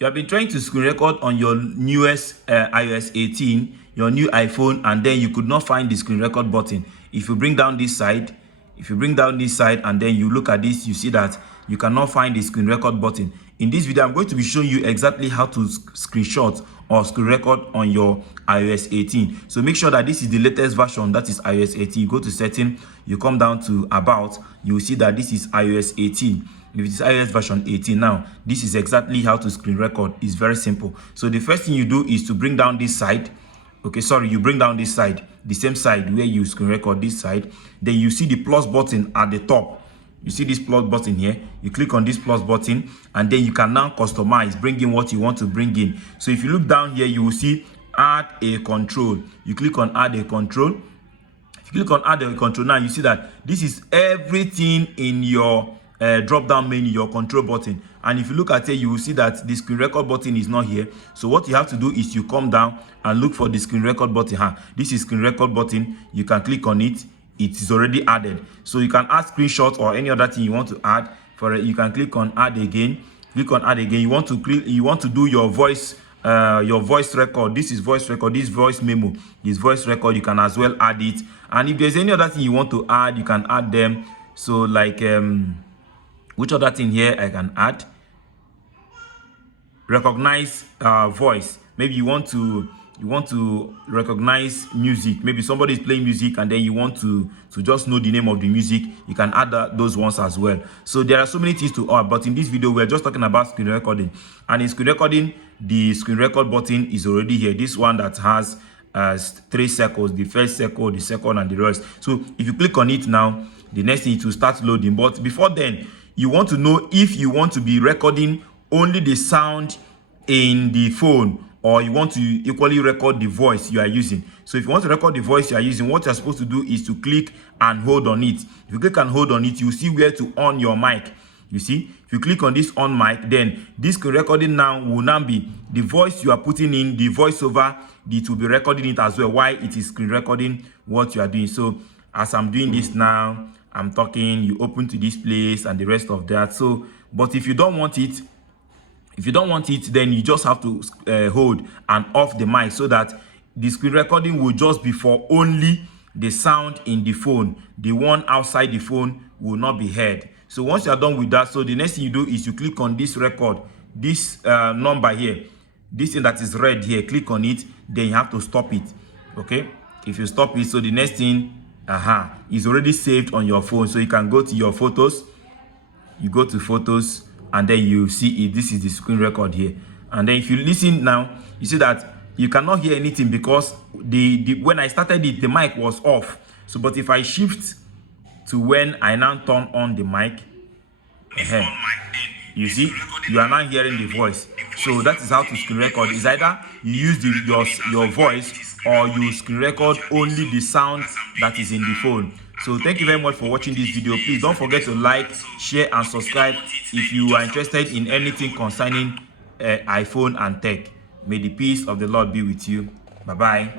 You have been trying to screen record on your newest iOS 18, your new iPhone, and then you could not find the screen record button. If you bring down this side, and then you look at this, you see that you cannot find the screen record button. In this video, I'm going to be showing you exactly how to screenshot or screen record on your iOS 18. So make sure that this is the latest version, that is iOS 18. You go to setting, you come down to about, you will see that this is iOS 18. If it is iOS version 18 now, this is exactly how to screen record. It's very simple. So the first thing you do is to bring down this side. Okay, sorry, you bring down this side, the same side where you screen record, this side. Then you see the plus button at the top. You see this plus button here. You click on this plus button, and then you can now customize, bring in what you want to bring in. So if you look down here, you will see add a control. You click on add a control. If you click on add a control, now you see that this is everything in your drop down menu, your control button. And if you look at it, you will see that the screen record button is not here. So what you have to do is you come down and look for the screen record button. This is screen record button. You can click on it. It is already added. So you can add screenshots or any other thing you want to add. For it, you can click on add again. Click on add again. You want to do your voice record. This is voice record. This voice memo, this voice record, you can as well add it. And if there's any other thing you want to add, you can add them. So like which other thing here I can add? Recognize voice. Maybe you want to recognize music. Maybe somebody is playing music and then you want to just know the name of the music. You can add those ones as well. So there are so many things to add, but in this video we're just talking about screen recording. And in screen recording, the screen record button is already here. This one that has 3 circles, the first circle, the second, and the rest. So if you click on it now, the next thing, it will start loading. But before then, you want to know if you want to be recording only the sound in the phone, or you want to equally record the voice you are using. So if you want to record the voice you are using, what you're supposed to do is to click and hold on it. If you click and hold on it, you see where to on your mic. You see, if you click on this on mic, then this screen recording now will now be the voice you are putting in, the voiceover, it will be recording it as well, while it is screen recording what you are doing. So as I'm doing this now, I'm talking, you open to this place and the rest of that. So, but if you don't want it, then you just have to hold and off the mic, so that the screen recording will just be for only the sound in the phone. The one outside the phone will not be heard. So once you are done with that, so the next thing you do is you click on this record, this number here, this thing that is red here, click on it, then you have to stop it. Okay, if you stop it, so the next thing is already saved on your phone. So you can go to your photos, you go to photos, and then you see it. This is the screen record here. And then if you listen now, you see that you cannot hear anything because when I started it, the mic was off. So but if I shift to when I now turn on the mic, you see, you are now hearing the voice. So that is how to screen record. Is either you use your voice, or you screen record only the sound that is in the phone. So thank you very much for watching this video. Please don't forget to like, share, and subscribe if you are interested in anything concerning iPhone and tech. May the peace of the Lord be with you. Bye bye.